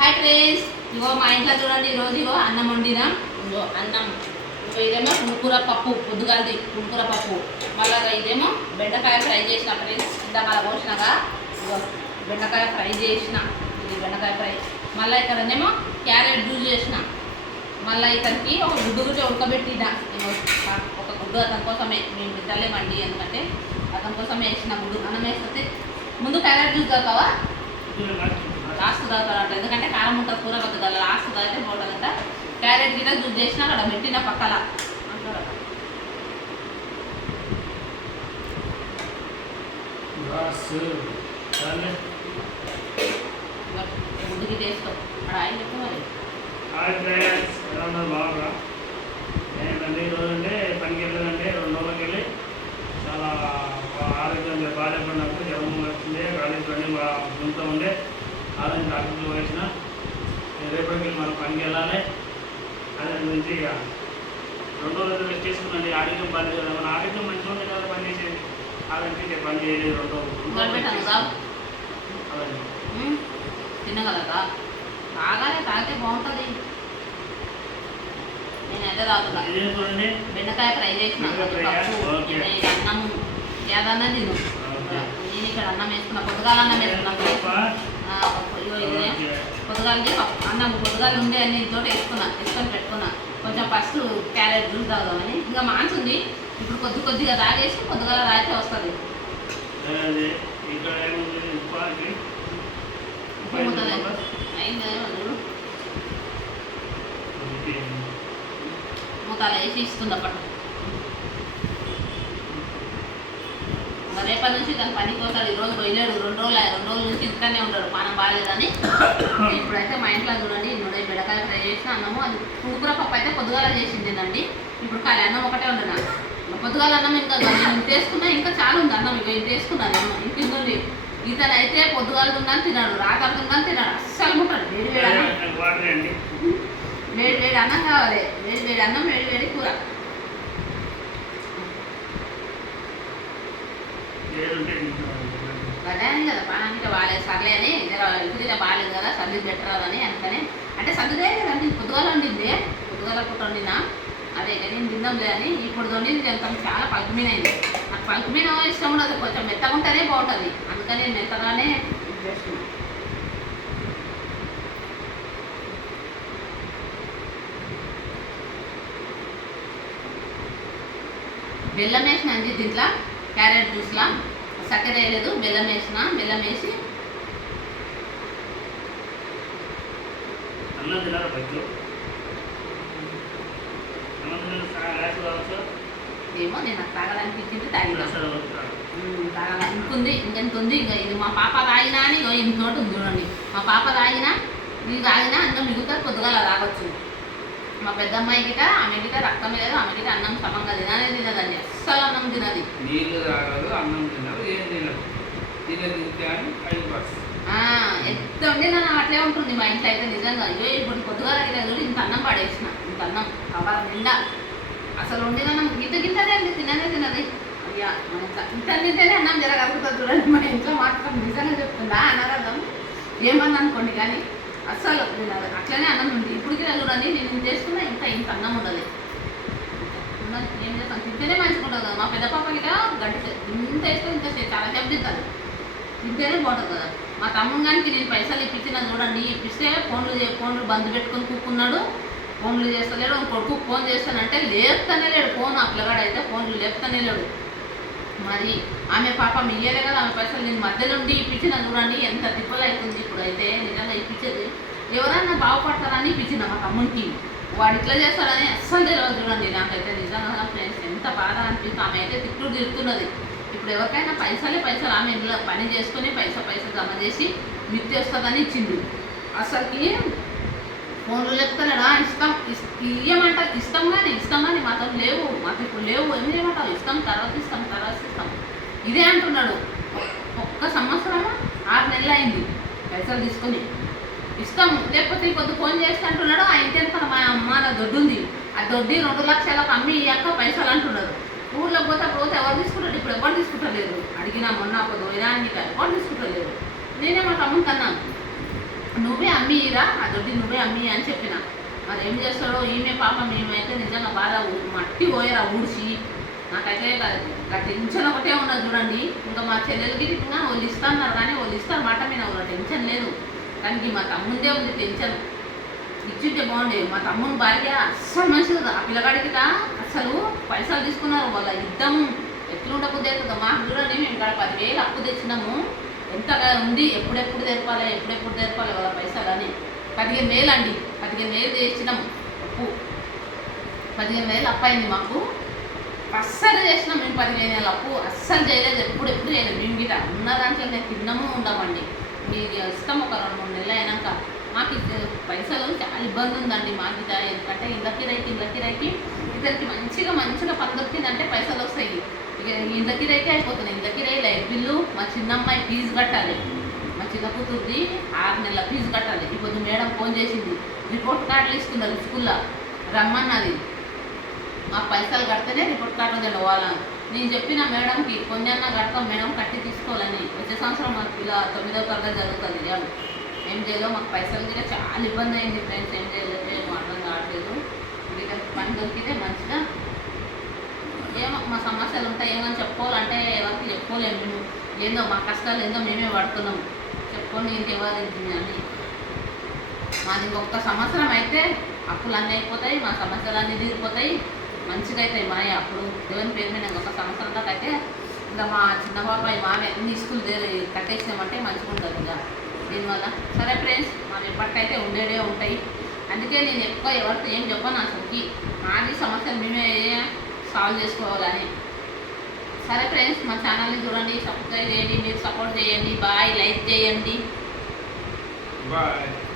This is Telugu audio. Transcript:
హాయ్ ఫ్రెండ్స్, ఇగో మా ఇంట్లో చూడండి. ఈరోజు ఇగో అన్నం వండినా. ఇగో అన్నం, ఇంకో ఇదేమో పుండుకూర పప్పు, పొద్దుగాలది పుండుకూర పప్పు. మళ్ళీ ఇదేమో బెండకాయ ఫ్రై చేసిన ఫ్రెండ్స్. ఇందాక అలా పోసినాగా ఇగో బెండకాయ ఫ్రై చేసిన. ఇది బెండకాయ ఫ్రై. మళ్ళీ ఇక్కడనేమో క్యారెట్ జ్యూస్ చేసిన. మళ్ళీ ఇతనికి ఒక గుడ్డు గుడ్డ ఉడకబెట్టిన. ఒక గుడ్డు అతని కోసమే, మేము తింటలేమండి ఎందుకంటే అతని కోసమే వేసిన గుడ్డు. అన్నం వేస్తే ముందు క్యారెట్ జ్యూస్ తాగుతావా? లాస్ట్ తాగుతారంట, ఎందుకంటే కారం ఉంటుంది కూర కొద్ది కదా. లాస్ట్ తాగితే బాగుంటుందంట. క్యారెట్ గిట్ట జ్యూస్ చేసిన అక్కడ పెట్టిన పక్కల అంటారు. గుడ్డు గిట్ట వేసుకో. అక్కడ ఆయన చెప్పు మరి. బాగా ఏంటంటే ఈరోజు అంటే పనికి వెళ్ళదంటే 2 రోజులకి వెళ్ళి చాలా ఆరోగ్యం బాధపడినప్పుడు జ్వరం వచ్చింది. కాలేజీలోనే గుంత ఉండే ఆరోగ్యం డాక్టర్లు వేసిన. రేపటికి వెళ్ళి మనం పనికి వెళ్ళాలి. అదే గురించి ఇక 2 రోజులు రెస్ట్ చేసుకున్నాండి. ఆరోగ్యం పని చేయలేదు. మన ఆరోగ్యం మంచిగా ఉంది కదా పని చేసేది. ఆరోగ్యం పని చేయలేదు 2 రోజులు. తినగలరా? తాగాలి, తాగితే బాగుంటుంది. నేను అయితే తాగుతా. బెండకాయ ఫ్రై చేసిన అన్నం ఏదన్నా తిను. నేను ఇక్కడ అన్నం వేసుకున్నా, పొద్దుగాల అన్నం వేసుకున్నా. పొద్దుగాలకి అన్నం పొద్దుగాలు ఉండే అన్ని తోటి వేసుకొని పెట్టుకున్నా. కొంచెం ఫస్ట్ క్యారెట్ జ్యూస్ తాగుదామని. ఇంకా మాంచుంది ఇప్పుడు కొద్దిగా తాగేసి పొద్దుగాల తాగితే వస్తుంది. మూతాలు వేసి ఇస్తుంది అప్పటి. రేపటి నుంచి తను పనికి పోతాడు. ఈరోజు పోయలేడు. 2 రోజుల నుంచి ఇంట్లోనే ఉంటాడు, పానం బాగాలేదని. ఇప్పుడైతే మా ఇంట్లో చూడండి, నూనె బెండకాయ ఫ్రై చేసిన అన్నము. అది పుండుకూర పప్పు అయితే పొద్దుగాల చేసిందేనండి. ఇప్పుడు ఖాళీ అన్నం ఒకటే ఉండనా. పొద్దుగాల అన్నం ఇంకా నేను ఇంత వేసుకున్నా, ఇంకా చాలా ఉంది అన్నం. ఇక ఇంత వేసుకున్నాను అన్నం, ఇంక ఇంకోండి. ఇతను అయితే పొద్దుగాల ఉందని తిన్నాడు, రాత్రి ఉందని తిన్నాడు. అస్సలు ముట్టాడు. వేడి అన్నం, వేడి అన్నం కావాలి. వేడి అన్నం, వేడి కూర. గడ్డాని కదా పానానికి బాగాలేదు సర్లే అని, ఇదిగా బాగాలేదు కదా, సర్ది పెట్టరాదని అందుకని. అంటే సర్దిదే లేదండి, పొద్దుగాల వండింది. పొద్దుగాల పూట వండినా అదే నేను తిందాంలే అని. ఇప్పుడు వండింది చాలా పలుకుమీన అయింది. నాకు పలుకుమీన ఇష్టం ఉండదు, కొంచెం మెత్తగా ఉంటేనే బాగుంటుంది. అందుకని మెత్తగానే చేస్తున్నాను. బెల్లం వేసిన అండి దీంట్లో, క్యారెట్ జ్యూస్లా. చక్కెర వేయలేదు, బెల్లం వేసిన. బెల్లం వేసి ఏమో నేను నాకు తాగడానికి ఇచ్చింది, తాగినా. తాగాలని ఇంకుంది, ఇంకెంత ఉంది. ఇంకా ఇది మా పాప తాగినా అని ఇంకోటి ఉంది చూడండి. మా పాప తాగినా, ఇది తాగినా ఇంకా మిగులుతుంది. పొద్దుగా తాగొచ్చు. మా పెద్దమ్మాయి గిట, ఆమె గిట రక్తం లేదు. ఆమె గిట అన్నం సమంగా తినదండి. అస్సలు అన్నం తినది. నీళ్ళు తాగదు, అన్నం తినదు, ఏం తినదు. ఎంత వండినా అట్లే ఉంటుంది మా ఇంట్లో అయితే నిజంగా. ఇప్పుడు పొద్దుగా చూడు, ఇంత అన్నం పడేసిన. ఇంత అన్నం కవర్ నిండా. అసలు వండిన గింతనే అండి, తినది. అయ్యా ఇంత తింటేనే అన్నం జరగలుగుతుంది చూడండి. మా ఇంట్లో మాత్రం నిజంగా చెప్తుందా అనర్థం ఏమన్నా అనుకోండి, కానీ అస్సలు తినదు. అట్లనే అన్నం ఉంది. ఇప్పటికి చూడండి, నేను చేసుకున్నా ఇంత అన్నం ఉండదు. ఏం చేస్తాను, తింటేనే మంచిగా ఉంటుంది కదా. మా పెద్ద పాప గిట గంట ఇంత వేస్తే ఇంత చాలా సేపు తింటుంది. తింటేనే బాగుంటుంది కదా. మా తమ్ముడు గానికి నేను పైసలు ఇప్పించిన చూడండి. ఇప్పిస్తే ఫోన్లు బంద్ పెట్టుకొని కూకున్నాడు. ఫోన్లు చేస్తలేడు. కొడుకు ఫోన్ చేస్తానంటే లేపుతానే లేడు. ఫోన్ ఆ పిల్లగాడు అయితే ఫోన్లు లేపుతానే లేడు. మరి ఆమె పాపం ఇయ్యలే కదా ఆమె పైసలు. నేను మధ్యలో ఉండి ఇప్పించిన చూడండి, ఎంత తిప్పలు అవుతుంది. ఇప్పుడు అయితే నిజంగా ఇప్పించేది ఎవరైనా బాగుపడతారని ఇప్పించిన మా తమ్ముడికి. వాడు ఇట్లా చేస్తాడని అస్సలు తెలియదు చూడండి. నాకైతే నిజంగా ఫ్రెండ్స్ ఎంత బాధ అనిపిస్తుంది. ఆమె అయితే తిట్టున్నది. ఇప్పుడు ఎవరికైనా పైసలు ఆమె ఇంట్లో పని చేసుకొని పైసలు జమ చేసి మిత్తి వస్తుందని ఇచ్చింది. అసలుకి ఫోన్లు లేపుతాడా, ఇష్టం కానీ మాతో లేవు, మాకు ఇప్పుడు లేవు. ఏం చేయమంటావు? ఇస్తాం తర్వాత ఇస్తాం ఇదే అంటున్నాడు. ఒక్క సంవత్సరం 6 నెలలు అయింది పైసలు తీసుకొని. ఇస్తాం లేకపోతే కొద్ది ఫోన్ చేస్తే అంటున్నాడు. ఆ ఇంటి వెనకాల మా అమ్మ నా దొడ్డు ఉంది, ఆ దొడ్డి 2 లక్షలకు అమ్మి ఇయ్యాక పైసలు అంటున్నారు. ఊళ్ళో పోతే ఎవరు తీసుకుంటారు? ఇప్పుడు ఎవరు తీసుకుంటలేరు. అడిగినా మొన్న ఒక దోయినా ఎవరు తీసుకుంటలేరు. నేనే మా తమ్ముని కన్నాను, నువ్వే అమ్మిరా ఆ దొడ్డి నువ్వే అమ్మి అని చెప్పిన. మరి ఏం చేస్తాడో ఈమె పాపం, మేమైతే నిజంగా బాధ మట్టి పోయారా ఊడ్చి. నాకైతే టెన్షన్ ఒకటే ఉన్నది చూడండి. ఇంకా మా చెల్లెలకి ఇంకా వాళ్ళు ఇస్తున్నారు కానీ వాళ్ళు ఇస్తారు మాట మీద వాళ్ళ టెన్షన్ లేదు. కానీ మా తమ్ముందే ఉంది టెన్షన్. ఇచ్చింటే బాగుండేది. మా తమ్ముని భార్య అస్సలు మంచిది. ఆ పిల్లగాడికి అసలు పైసలు తీసుకున్నారు. వాళ్ళ యుద్ధము ఎట్లుండబుద్ధి అవుతుందో మాకు చూడండి. మేము ఇక్కడ 10,000 అప్పు తెచ్చినాము. ఎంతగా ఉంది, ఎప్పుడెప్పుడు తెరపాలి వాళ్ళ పైసలు అని. 15,000 అండి, 15,000 తెచ్చినాము అప్పు. 15,000 అప్పు అయింది మాకు. అస్సలు చేసినాం మేము 15,000 అప్పు. అస్సలు చేయలేదు, ఎప్పుడు చేయలేదు. మేము గిట ఉన్న దాంట్లో నేను తిన్నాము ఉండమండి. మీకు ఇష్టం ఒక 2-3 నెలలు అయినాక. మాకు పైసలు చాలా ఇబ్బంది ఉందండి మా గిట. ఎందుకంటే ఇళ్ళ కిరాయికి ఇద్దరికి మంచిగా పని దొరికిందంటే పైసలు వస్తాయి. ఇక ఇళ్ళ కిరాయికే అయిపోతున్నాయి. ఇళ్ళ కిరాయి, లైట్ బిల్లు, మా చిన్నమ్మాయి ఫీజు కట్టాలి, మా చిన్న కూతుర్ది 6 నెలల ఫీజు కట్టాలి. ఇప్పుడు మేడం ఫోన్ చేసింది, రిపోర్ట్ కార్డులు ఇస్తున్నారు స్కూల్లో, రమ్మన్నది. మాకు పైసలు కడితేనే రిపోర్ట్ కార్డు తెలవాలని నేను చెప్పిన మేడంకి. కొన్ని అన్నా కడతాం మేడం, కట్టి తీసుకోవాలని. వచ్చే సంవత్సరం మాకు ఇలా 9వ తరగతి జరుగుతుంది. ఏం చేయాలో మాకు పైసలు కూడా చాలా ఇబ్బంది అయింది ఫ్రెండ్స్. ఏం చేయలేదు, ఏం అర్థం కావట్లేదు. ఇక పని దొరికితే మంచిగా ఏమో మా సమస్యలు ఉంటాయి. ఏమని చెప్పుకోవాలంటే ఎవరికి చెప్పుకోలేము. మేము ఏందో మా కష్టాలు ఏందో మేమే పడుతున్నాం. చెప్పుకొని ఇంకెవరు అని. మాది ఇంకొక సంవత్సరం అయితే అప్పులన్నీ అయిపోతాయి, మా సమస్యలన్నీ తీరిపోతాయి, మంచిగా అవుతాయి మా అప్పుడు. దేవుని పేరు మీద ఇంకొక సంవత్సరం దాకా అయితే ఇంకా మా చిన్న బాబాయ్ మావి అన్ని స్కూల్ కట్టేసినామంటే మంచిగా ఉంటుంది. ఇక దీనివల్ల సరే ఫ్రెండ్స్, మావి ఎప్పటికైతే ఉండేడే ఉంటాయి. అందుకే నేను ఎక్కువ ఎవరితో ఏం చెప్పాను అసలుకి. మాది సమస్యలు మేమే సాల్వ్ చేసుకోవాలని. సరే ఫ్రెండ్స్, మా ఛానల్ని చూడండి, సబ్స్క్రైబ్ చేయండి, మీరు సపోర్ట్ చేయండి. బాయ్, లైక్ చేయండి. బాయ్.